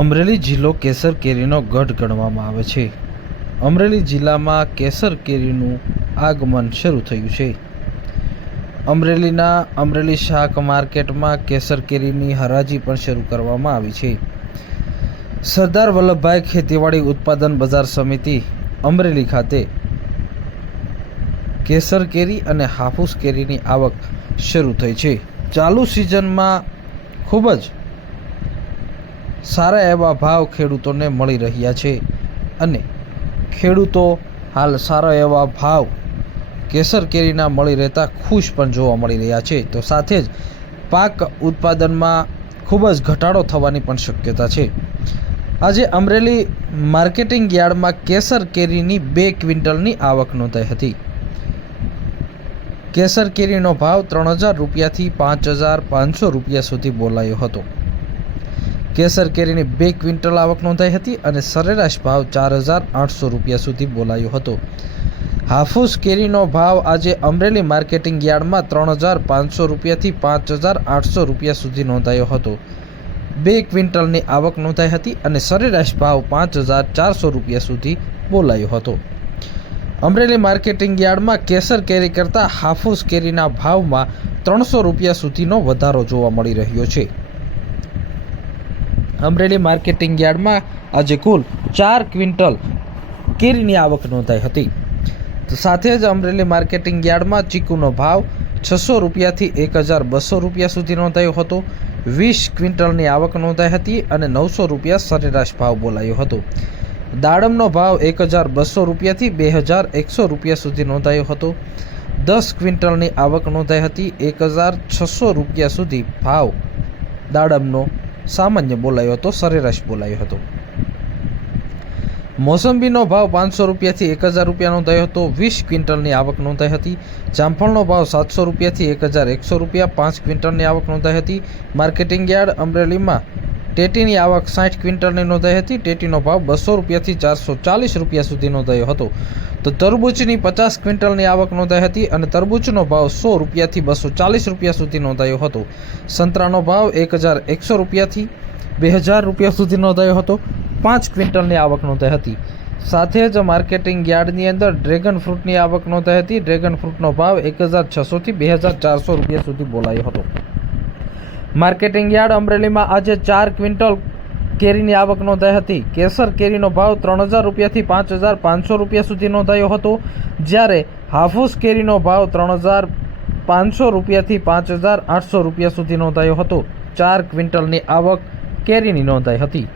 અમરેલી જિલ્લો કેસર કેરીનો ગઢ ગણવામાં આવે છે. અમરેલી જિલ્લામાં કેસર કેરીનું આગમન શરૂ થયું છે. અમરેલીના અમરેલી શાક માર્કેટમાં કેસર કેરીની હરાજી પણ શરૂ કરવામાં આવી છે. સરદાર વલ્લભભાઈ ખેતીવાડી ઉત્પાદન બજાર સમિતિ અમરેલી ખાતે કેસર કેરી અને હાફૂસ કેરીની આવક શરૂ થઈ છે. ચાલુ સિઝનમાં ખૂબ જ સારા એવા ભાવ ખેડૂતોને મળી રહ્યા છે અને ખેડૂતો હાલ સારા એવા ભાવ કેસર કેરીના મળી રહેતા ખુશ પણ જોવા મળી રહ્યા છે. તો સાથે જ પાક ઉત્પાદનમાં ખૂબ જ ઘટાડો થવાની પણ શક્યતા છે. આજે અમરેલી માર્કેટિંગ યાર્ડમાં કેસર કેરીની 2 ક્વિન્ટલની આવક નોંધાઈ હતી. કેસર કેરીનો ભાવ 3000 રૂપિયાથી 5500 રૂપિયા સુધી બોલાયો હતો. કેસર કેરીની 2 ક્વિન્ટલ આવક નોંધાઈ હતી અને સરેરાશ ભાવ 4800 રૂપિયા સુધી બોલાયો હતો. હાફૂસ કેરીનો ભાવ આજે અમરેલી માર્કેટિંગ યાર્ડમાં 3500 રૂપિયાથી 5800 રૂપિયા સુધી નોંધાયો હતો. 2 ક્વિન્ટલની આવક નોંધાઈ હતી અને સરેરાશ ભાવ 5400 રૂપિયા સુધી બોલાયો હતો. અમરેલી માર્કેટિંગ યાર્ડમાં કેસર કેરી કરતાં હાફૂસ કેરીના ભાવમાં 300 રૂપિયા સુધીનો વધારો જોવા મળી રહ્યો છે. અમરેલી માર્કેટિંગ યાર્ડમાં આજે કુલ 4 ક્વિન્ટલ કેરીની આવક નોંધાઈ હતી. તો સાથે જ અમરેલી માર્કેટિંગ યાર્ડમાં ચીકુનો ભાવ 600 રૂપિયાથી 1200 રૂપિયા સુધી નોંધાયો હતો. 20 ક્વિન્ટલની આવક નોંધાઈ હતી અને 900 રૂપિયા સરેરાશ ભાવ બોલાયો હતો. દાડમનો ભાવ 1200 રૂપિયાથી 2100 રૂપિયા સુધી નોંધાયો હતો. 10 ક્વિન્ટલની આવક નોંધાઈ હતી. 1600 રૂપિયા સુધી ભાવ દાડમનો સામાન્ય બોલાયો હતો, સરેરાશ બોલાયો હતો. મોસંબીનો ભાવ 500 રૂપિયાથી 1000 રૂપિયા નોંધાયો હતો. 20 ક્વિન્ટલની આવક નોંધાઈ હતી. જામફળનો ભાવ 700 રૂપિયાથી 1100 રૂપિયા 5 ક્વિન્ટલની આવક નોંધાઈ હતી. માર્કેટિંગ યાર્ડ અમરેલીમાં ટેટીની આવક 60 ક્વિન્ટલની નોંધાઈ હતી. ટેટીનો ભાવ 200 રૂપિયાથી 440 રૂપિયા સુધી નોંધાયો હતો. તો તરબૂચની 50 ક્વિન્ટલની આવક નોંધાઈ હતી અને તરબૂચનો ભાવ 100 રૂપિયાથી 240 રૂપિયા સુધી નોંધાયો હતો. સંતરાનો ભાવ 1100 રૂપિયાથી 2000 રૂપિયા સુધી નોંધાયો હતો. 5 ક્વિન્ટલની આવક નોંધાઈ હતી. સાથે જ માર્કેટિંગ યાર્ડની અંદર ડ્રેગન ફ્રૂટની આવક નોંધાઈ હતી. ડ્રેગન ફ્રૂટનો ભાવ 1600થી 2400 રૂપિયા સુધી બોલાયો હતો. માર્કેટિંગ યાર્ડ અમરેલીમાં આજે 4 ક્વિન્ટલ કેરીની આવક નોંધાઈ હતી. કેસર કેરીનો ભાવ 3000 રૂપિયાથી 5500 રૂપિયા સુધી નોંધાયો હતો. જ્યારે હાફૂસ કેરીનો ભાવ 3500 રૂપિયાથી 5800 રૂપિયા સુધી નોંધાયો હતો. 4 ક્વિન્ટલની આવક કેરીની નોંધાઈ હતી.